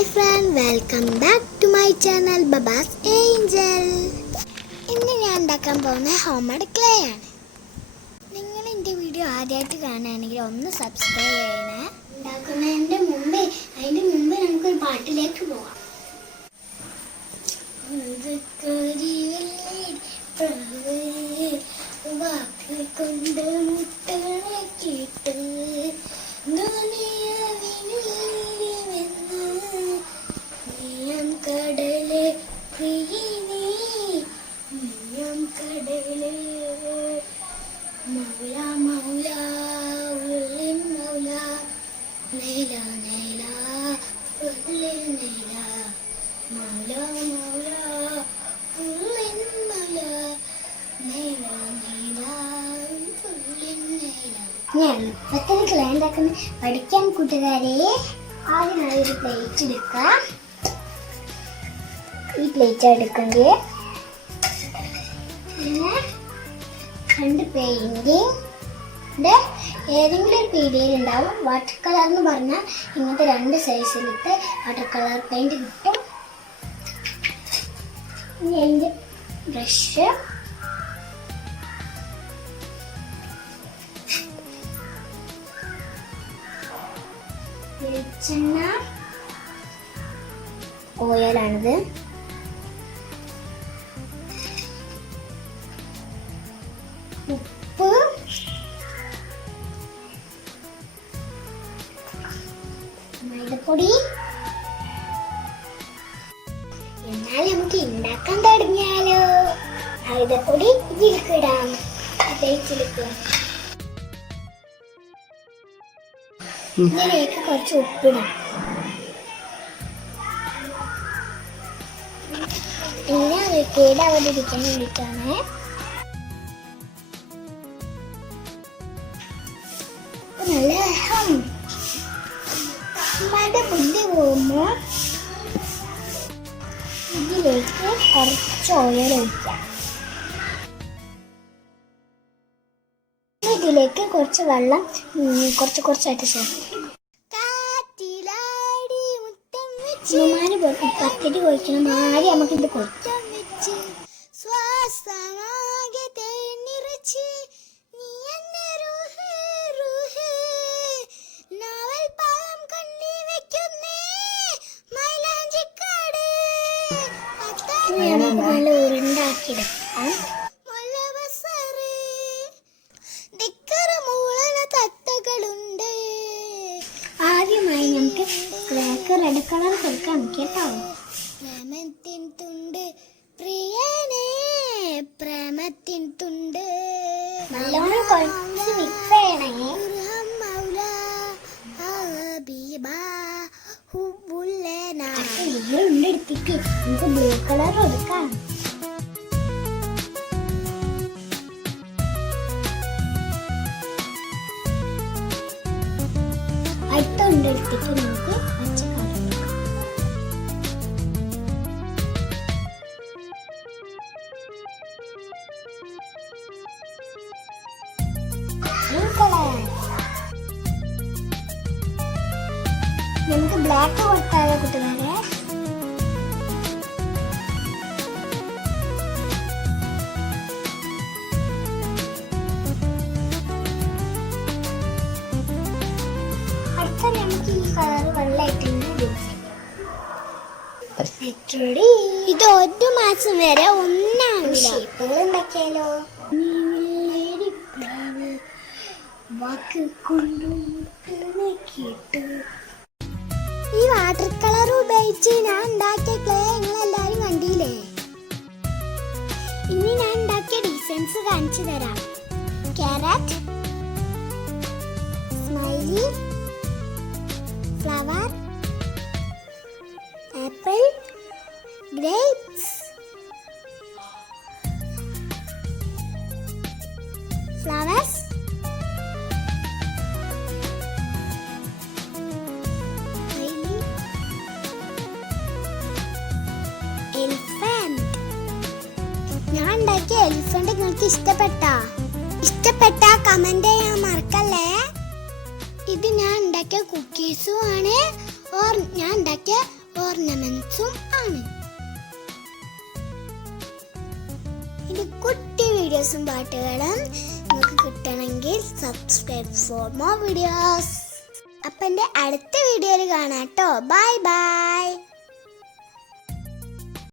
Hi friend welcome back to my channel Baba's angel. ഇന്ന് ഞാൻ ഉണ്ടാക്കാൻ പോകുന്ന ഹോംമേഡ് ക്ലേ ആണ്. നിങ്ങൾ എന്റെ വീഡിയോ ആദ്യമായിട്ട് കാണുകയാണെങ്കിൽ ഒന്ന് സബ്സ്ക്രൈബ് ചെയ്യണേ. ഉണ്ടാക്കുന്നതിന്റെ മുമ്പേ അതിന്റെ മുമ്പേ നമുക്കൊരു പാട്ടിലേക്ക് പോകാം. വാക്ക് മൗല ഉള്ളിൻ മൗല. നൈല നൈല ഉള്ളിൻ നൈല മൗല മൗല ഉള്ളിൻ മൗല. നൈല നൈല ഉള്ളിൻ നൈല ഞാൻ പഠിക്കാൻ കൂട്ടുകാരെ ആദ്യമായി ഒരു പ്ലേറ്റ് എടുക്കാം. ഈ പ്ലേറ്റ് എടുക്കണ്ടേ? പിന്നെ രണ്ട് പെയിന്റിങ് ഏതെങ്കിലും ഒരു പീഡിയയിൽ ഉണ്ടാവും. വാട്ടർ കളർ എന്ന് പറഞ്ഞാൽ ഇങ്ങനത്തെ രണ്ട് സൈസിലിട്ട് വാട്ടർ കളർ പെയിന്റ് കിട്ടും. ഇനി ബ്രഷ് വെളിച്ചെണ്ണ. ഓയിലാണിത്. മൈദപ്പൊടി എന്നാൽ നമുക്ക് ഉണ്ടാക്കാൻ തുടങ്ങിയാലോ? മൈദപ്പൊടി ഇടാം തേച്ചിലേക്ക് ഇതിലേക്ക് കുറച്ച് ഉപ്പിടാം. പിന്നെ കേടാവാതിരിക്കാൻ വേണ്ടിയിട്ടാണ്. നല്ല ഹം അമ്മയുടെ ബുദ്ധി പോകുമ്പോ ഇതിലേക്ക് കുറച്ച് ഓയിൽ ഒഴിക്കാം. ഇതിലേക്ക് കുറച്ച് വെള്ളം കുറച്ച് കുറച്ചായിട്ട് ചേർക്കും. ഉമ്മാന് ബക്കറ്റ് കൊഴിക്കണം. മാറി നമുക്ക് ഇത് കൊടുക്കാം. നമുക്ക് നല്ല ഉരുണ്ടാക്കിയെടുക്കാം ആദ്യമായി നമുക്ക് ബ്ലാക്ക് റെഡ് കളർ കൊടുക്കാം കേട്ടോ. പ്രേമത്തിൻ തുണ്ട്. പ്രിയനേ പ്രേമത്തിൻ തുണ്ട്. നല്ലോണം കുറച്ച് മിക്സ് ചെയ്യണേ. ഉണ്ടെടുത്തിട്ട് നമുക്ക് ബ്ലൂ കളർ കൊടുക്കാം അടുത്ത ഉണ്ടെടുത്തിട്ട് നമുക്ക് പച്ച കളർ ബ്ലൂ കളർ നമുക്ക് ബ്ലാക്ക് കൊടുത്താലോ കൂട്ടുകാരെ ഇത് ഒരു മാസം വരെ ഒന്നാണ് ഷേപ്പുകൾ ഉണ്ടാക്കിയാലോ? വാക്ക് കൊണ്ടു കേട്ടു ഈ വാട്ടർ കളർ ഉപയോഗിച്ച് ഞാൻ ഉണ്ടാക്കിയ ക്ലേ നിങ്ങൾ എല്ലാവരും കണ്ടില്ലേ? ഇനി ഞാൻ ഉണ്ടാക്കിയ ഡിസൈൻസ് കാണിച്ചു തരാം. Carrot smiley flower grapes flowers, ഞാൻ ഉണ്ടാക്കിയ എലിഫന്റ് നിങ്ങൾക്ക് ഇഷ്ടപ്പെട്ട? ഇഷ്ടപ്പെട്ട കമന്റ് ചെയ്യാൻ മറക്കല്ലേ? ഇത് ഞാൻ ഉണ്ടാക്കിയ കുക്കീസും ആണ്. ഓർ ഞാൻ ഉണ്ടാക്കിയ ഓർണമെന്റ്സും ആണ്. ഇതിന്റെ കുട്ടി വീഡിയോസും പാട്ടുകളും നിങ്ങൾക്ക് കിട്ടണമെങ്കിൽ സബ്സ്ക്രൈബ് ഫോർ മോർ വീഡിയോസ് അപ്പം എന്റെ അടുത്ത വീഡിയോയിൽ കാണാം കേട്ടോ. Bye bye